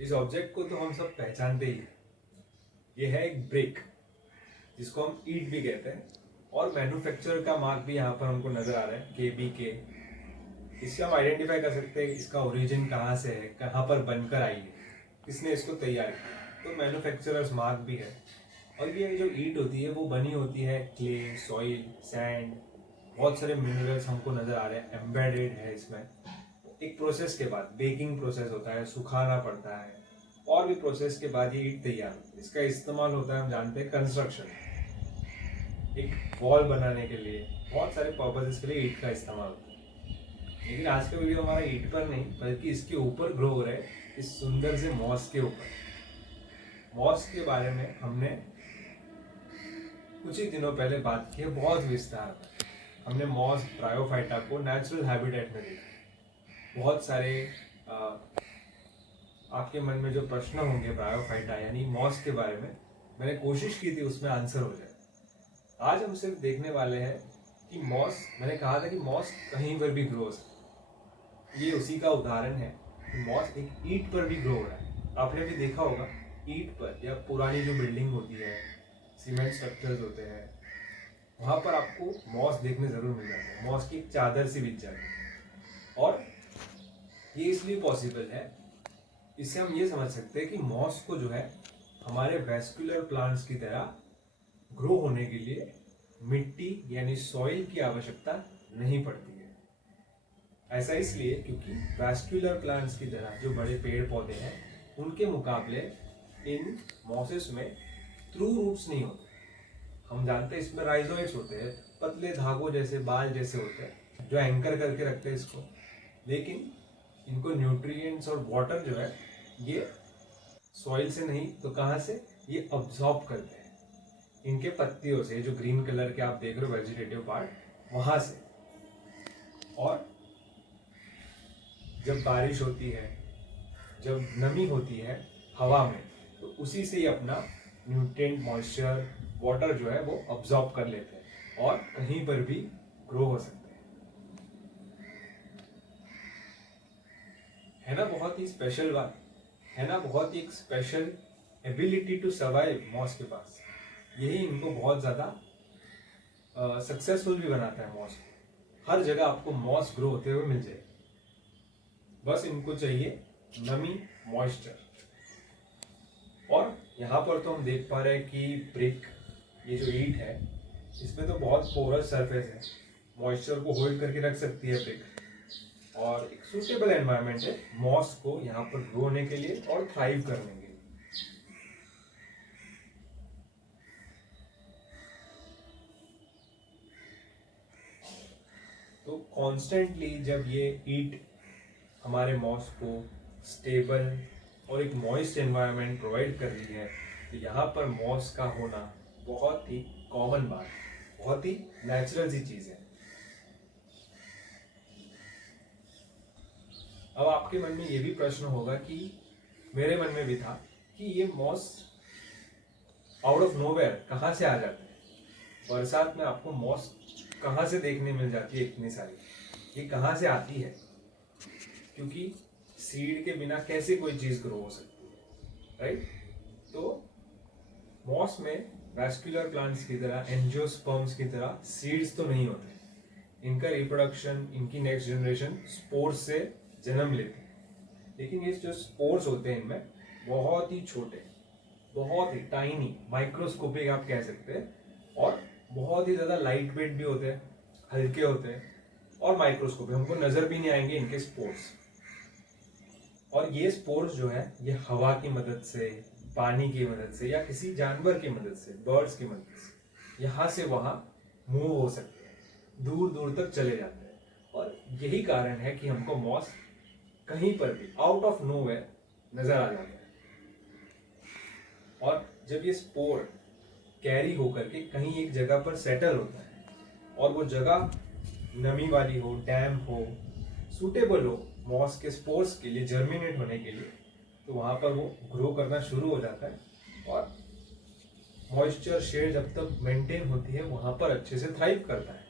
इस ऑब्जेक्ट को तो हम सब पहचानते ही हैं। ये है एक ब्रिक, जिसको हम ईट भी कहते हैं, और मैन्युफैक्चरर का मार्क भी यहाँ पर हमको नजर आ रहा है, KBK। इससे हम आइडेंटिफाई कर सकते हैं इसका ओरिजिन कहाँ से है, कहाँ पर बनकर आई है, किसने इसको तैयार किया। तो मैन्युफैक्चरर्स मार्क भी है। और ये जो ईट होती है वो बनी होती है क्ले, सॉइल, सैंड, बहुत सारे मिनरल्स हमको नजर आ रहे हैं, एम्बेडेड है इसमें। एक प्रोसेस के बाद बेकिंग प्रोसेस होता है, सुखाना पड़ता है, और भी प्रोसेस के बाद ये ईट तैयार होती है। इसका इस्तेमाल होता है, हम जानते हैं, कंस्ट्रक्शन, एक वॉल बनाने के लिए, बहुत सारे पर्पसेस के लिए ईट का इस्तेमाल होता है। लेकिन आज का वीडियो हमारा ईट पर नहीं बल्कि इसके ऊपर ग्रो हो रहा है, इस सुंदर से मॉस के ऊपर। मॉस के बारे में हमने कुछ ही दिनों पहले बात की है, बहुत विस्तार में। हमने मॉस ब्रायोफाइटा को नेचुरल हैबिटेट में देखा। बहुत सारे आपके मन में जो प्रश्न होंगे ब्रायोफाइटा यानी मॉस के बारे में, मैंने कोशिश की थी उसमें आंसर हो जाए। आज हम सिर्फ देखने वाले हैं कि मॉस, मैंने कहा था कि मॉस कहीं पर भी ग्रो हो सकता है। ये उसी का उदाहरण है कि मॉस एक ईंट पर भी ग्रो हो रहा है। आपने भी देखा होगा ईंट पर, या पुरानी जो बिल्डिंग होती है, सीमेंट स्ट्रक्चर्स होते हैं, वहां पर आपको मॉस देखने जरूर मिल जाता है। मॉस की एक चादर सी बिछ जाती है। और ये इसलिए पॉसिबल है, इससे हम ये समझ सकते हैं कि मॉस को जो है हमारे वेस्कुलर प्लांट्स की तरह ग्रो होने के लिए मिट्टी यानी सॉइल की आवश्यकता नहीं पड़ती है। ऐसा इसलिए क्योंकि वेस्कुलर प्लांट्स की तरह जो बड़े पेड़ पौधे हैं, उनके मुकाबले इन मॉसेस में थ्रू रूट्स नहीं होते। हम जानते हैं इसमें राइजोइड्स होते हैं, पतले धागों जैसे, बाल जैसे होते हैं, जो एंकर करके रखते हैं इसको। लेकिन इनको न्यूट्रिएंट्स और वाटर जो है ये सॉइल से नहीं तो कहाँ से, ये अब्सॉर्ब करते हैं इनके पत्तियों से, जो ग्रीन कलर के आप देख रहे हो वेजिटेटिव पार्ट, वहां से। और जब बारिश होती है, जब नमी होती है हवा में, तो उसी से ही अपना न्यूट्रिएंट, मॉइस्चर, वाटर जो है वो अब्सॉर्ब कर लेते हैं और कहीं पर भी ग्रो हो सकते हैं। है ना बहुत ही स्पेशल बात, है ना बहुत ही एक special ability to survive moss के पास। यही इनको बहुत ज्यादा सक्सेसफुल भी बनाता है मॉस को। हर जगह आपको मॉस ग्रो होते हुए मिल जाए, बस इनको चाहिए नमी, मॉइस्चर। और यहाँ पर तो हम देख पा रहे हैं कि ब्रिक, ये जो ईंट है, इसमें तो बहुत पोरस सरफेस है, मॉइस्चर को होल्ड करके रख सकती है ब्रिक। और एक सूटेबल एनवायरनमेंट है मॉस को यहाँ पर ग्रो होने के लिए और थ्राइव करने के लिए। तो कॉन्स्टेंटली जब ये ईट हमारे मॉस को स्टेबल और एक मॉइस्ट एनवायरनमेंट प्रोवाइड कर रही है, तो यहाँ पर मॉस का होना बहुत ही कॉमन बात, बहुत ही नेचुरल सी चीज है। अब आपके मन में ये भी प्रश्न होगा कि मेरे मन में भी था कि ये मॉस आउट ऑफ नोवेयर कहाँ से आ जाता है। बरसात में आपको मॉस कहाँ से देखने मिल जाती है इतनी सारी, ये कहाँ से आती है? क्योंकि सीड के बिना कैसे कोई चीज ग्रो हो सकती है, राइट? तो मॉस में वैस्कुलर प्लांट्स की तरह, एंजियोस्पर्म्स की तरह सीड्स तो नहीं होते। इनका रिप्रोडक्शन, इनकी नेक्स्ट जनरेशन स्पोर्स से जन्म लेती है। लेकिन ये जो स्पोर्स होते हैं इनमें बहुत ही छोटे, बहुत ही टाइनी, माइक्रोस्कोपिक आप कह सकते हैं, और बहुत ही ज्यादा लाइट वेट भी होते हैं, हल्के होते हैं और माइक्रोस्कोपिक, हमको नजर भी नहीं आएंगे इनके स्पोर्स। और ये स्पोर्स जो है ये हवा की मदद से, पानी की मदद से, या किसी जानवर की मदद से, बर्ड्स की मदद से यहाँ से वहां मूव हो सकते हैं, दूर दूर तक चले जाते हैं। और यही कारण है कि हमको मॉस कहीं पर भी आउट ऑफ नोवेयर नजर आ जाता है। और जब ये स्पोर कैरी होकर के कहीं एक जगह पर सेटल होता है, और वो जगह नमी वाली हो, डैम्प हो, सूटेबल हो मॉस के स्पोर्स के लिए जर्मिनेट होने के लिए, तो वहां पर वो ग्रो करना शुरू हो जाता है। और मॉइस्चर, शेड जब तक मेंटेन होती है वहां पर अच्छे से थ्राइव करता है।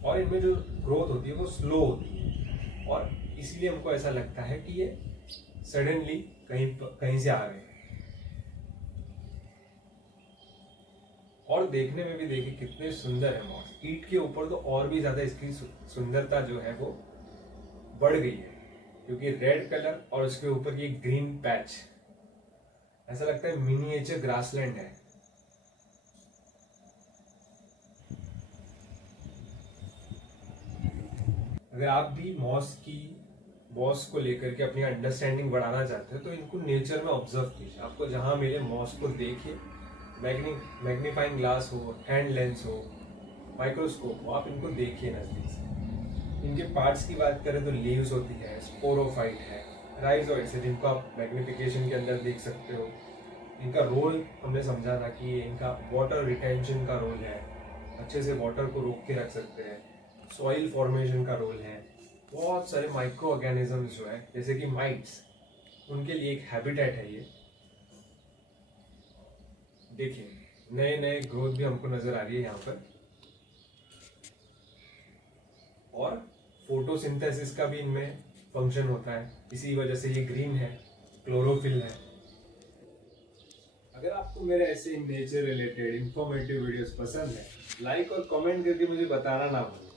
और इनमें जो ग्रोथ होती है वो स्लो होती है, और इसीलिए हमको ऐसा लगता है कि ये सडनली कहीं कहीं से आ गए। और देखने में भी देखिए कितने सुंदर है मॉस। ईंट के ऊपर तो और भी ज्यादा इसकी सुंदरता जो है वो बढ़ गई है, क्योंकि रेड कलर और उसके ऊपर ये ग्रीन पैच, ऐसा लगता है मिनिएचर ग्रासलैंड है। अगर आप भी मॉस को लेकर के अपनी अंडरस्टैंडिंग बढ़ाना चाहते हो तो इनको नेचर में ऑब्जर्व कीजिए। आपको जहां मिले मॉस को देखिए, मैग्नीफाइंग ग्लास हो, हैंड लेंस हो, माइक्रोस्कोप हो, आप इनको देखिए नजदीक से। इनके पार्ट्स की बात करें तो लीव्स होती है, स्पोरोफाइट है, राइजोइड्स है जिनको आप मैग्निफिकेशन के अंदर देख सकते हो। इनका रोल हमने समझा था कि इनका वाटर रिटेंशन का रोल है, अच्छे से वाटर को रोक के रख सकते हैं। सॉइल फॉर्मेशन का रोल है। बहुत सारे माइक्रो ऑर्गेनिजम्स जो है जैसे कि माइट्स, उनके लिए एक हैबिटेट है ये। देखिए नए नए ग्रोथ भी हमको नजर आ रही है यहाँ पर। और फोटोसिंथेसिस का भी इनमें फंक्शन होता है, इसी वजह से ये ग्रीन है, क्लोरोफिल है। अगर आपको मेरे ऐसे नेचर रिलेटेड इंफॉर्मेटिव वीडियोस पसंद है, लाइक और कमेंट करके मुझे बताना ना भूलें।